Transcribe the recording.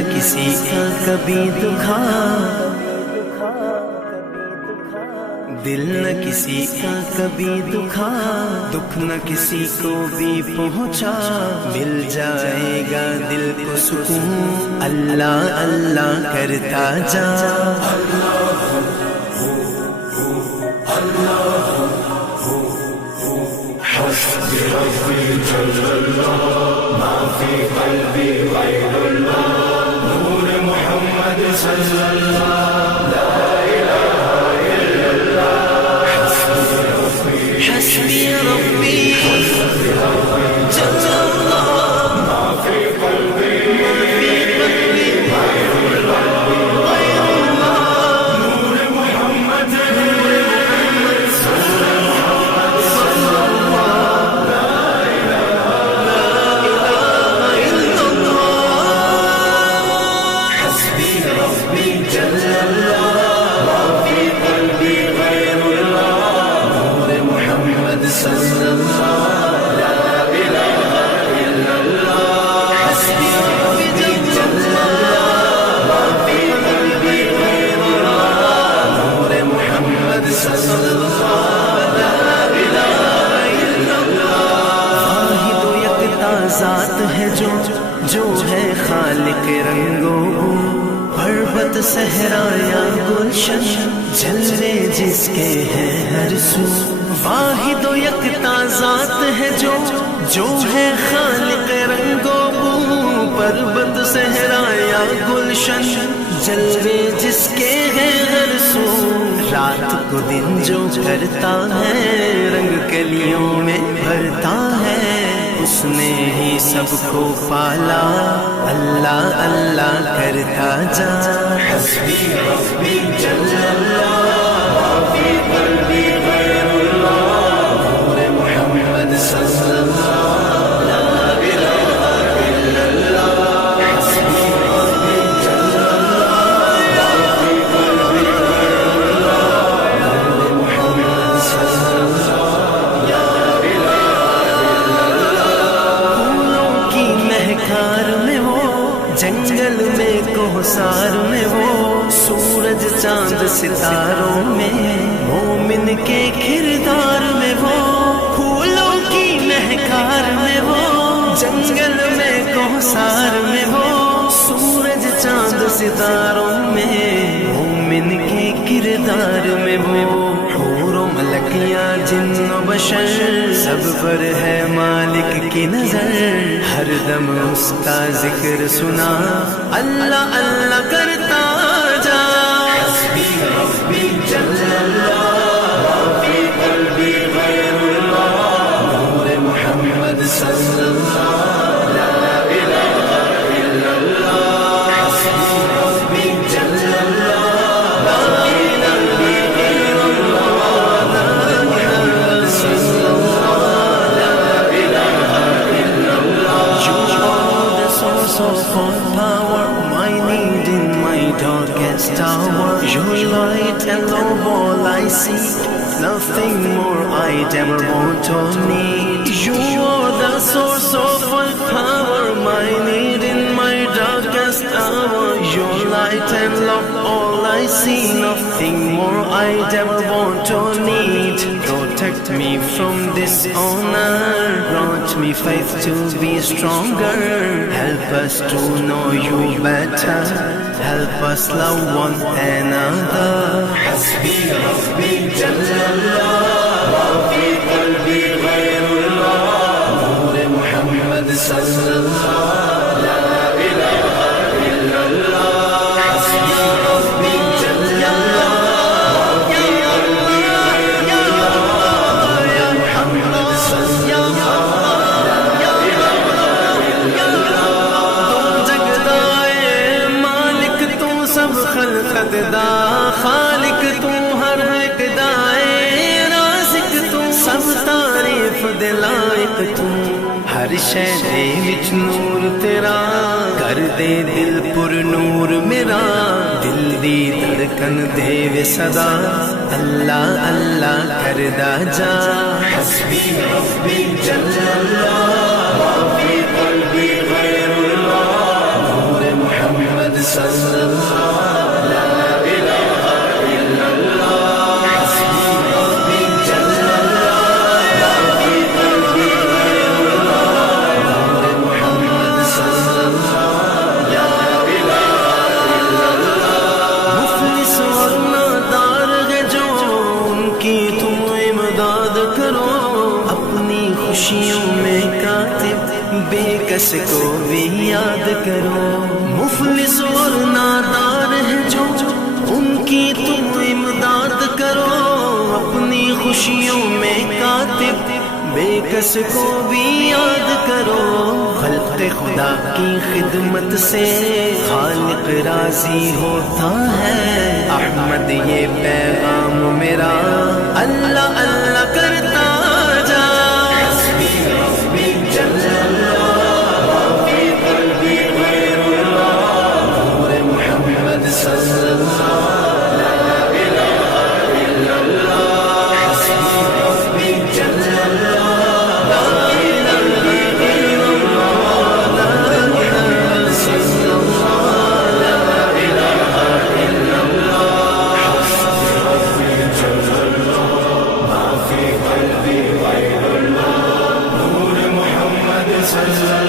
نہ کسی کا کبھی دکھا، دل نہ کسی کا کبھی دکھا، دکھ نہ کسی کو بھی پہنچا، مل جائے گا دل کو سکون، اللہ اللہ کرتا جا۔ حسبي ربي جل الله ما في قلبي غير الله، نور محمد صلى الله لا إله إلا الله، حسبي ربي حسبي ربي جل الله ما في قلبي غير الله، نور محمد صلى ذات ہے جو ہے خالق رنگوں، پربت صحرا یا گلشن، جلوے جس کے ہیں ہر سو، واحد و یکتا ذات ہے جو ہے خالق رنگوں، پربت صحرا یا گلشن، جلوے جس کے ہیں ہر سو، رات کو دن جو کرتا ہے، رنگ کلیوں میں بھرتا ہے، اس نے ہی سب کو پالا، اللہ اللہ کرتا جا۔ حسبي ربي جل الله ما في قلبي غير الله، نور محمد صلى الله لا إله إلا الله، حسبي ربي جل الله ما في قلبي غير الله، نور محمد صلى الله لا إله إلا الله، پھولوں کی مہکار میں وہ، جنگل میں کوہسار میں وہ، سورج چاند ستاروں میں، مومن کے کردار میں وہ، پھولوں کی مہکار میں وہ، جنگل میں کوہسار میں وہ، سورج چاند ستاروں میں، مومن کے کردار میں وہ، حور و ملکیاں جن و بشر، سب پر ہے مالک کی نظر، ہر دم اس کا ذکر سنا، اللہ اللہ کرتا جا۔ حسبي ربي جل الله ما في قلبي غير الله، نور محمد صلى الله لا إله إلا الله، حسبي ربي جل الله ما في قلبي غير الله، نور محمد صلى الله لا إله إلا الله، You are the source of all power, my need in my darkest hour. Your light and love all I seek, nothing more I'd ever want or need. You are the source of all power, my need in my darkest hour. Your light and love all I see, nothing more I'd ever want or need. Protect me from dishonor, grant me faith to be stronger, help us to know you better, help us love one another. حسبي ربي جل الله ما في قلبي غير الله، نور محمد صلى الله لا إله إلا الله، حسبي ربي جل الله ما في قلبي غير الله، نور محمد صلى الله لا إله إلا الله، جگدائے مالک تو سب خلقت دا، خالق تو ہر ایک دائے، رازق تو سب تعریف دے لائق تو، ہر شے دے وچ نور تیرا، کر دے دل پر نور میرا، دل دی دھڑکن دے وے صدا، اللہ اللہ کردا جا۔ حسبي ربي جل الله ما في قلبي غير الله، نور محمد صلی اللہ لا الہ الا اللہ حسبی ربی جل اللہ ما فی قلبی غیر اللہ نور محمد صلی اللہ لا الہ الا اللہ مفلس اور نادار ہے جو ان کی تم امداد کرو اپنی خوشیوں میں کاتب بے کس کو بھی یاد کرو مفلس اور نادار ہے جو ان کی تم امداد کرو اپنی خوشیوں میں کاتب بے کس کو بھی یاد کرو خلق خدا کی خدمت سے خالق راضی ہوتا ہے احمد یہ پیغام میرا اللہ اللہ کرتا جا حسبی ربی جل اللہ ما فی قلبی غیر اللہ نور محمد صلی اللہ لا الہ الا اللہ حسبی ربی جل اللہ ما فی قلبی غیر اللہ نور محمد صلی اللہ لا الہ الا اللہ حسبی ربی جل اللہ ما فی قلبی غیر اللہ نور محمد صلی اللہ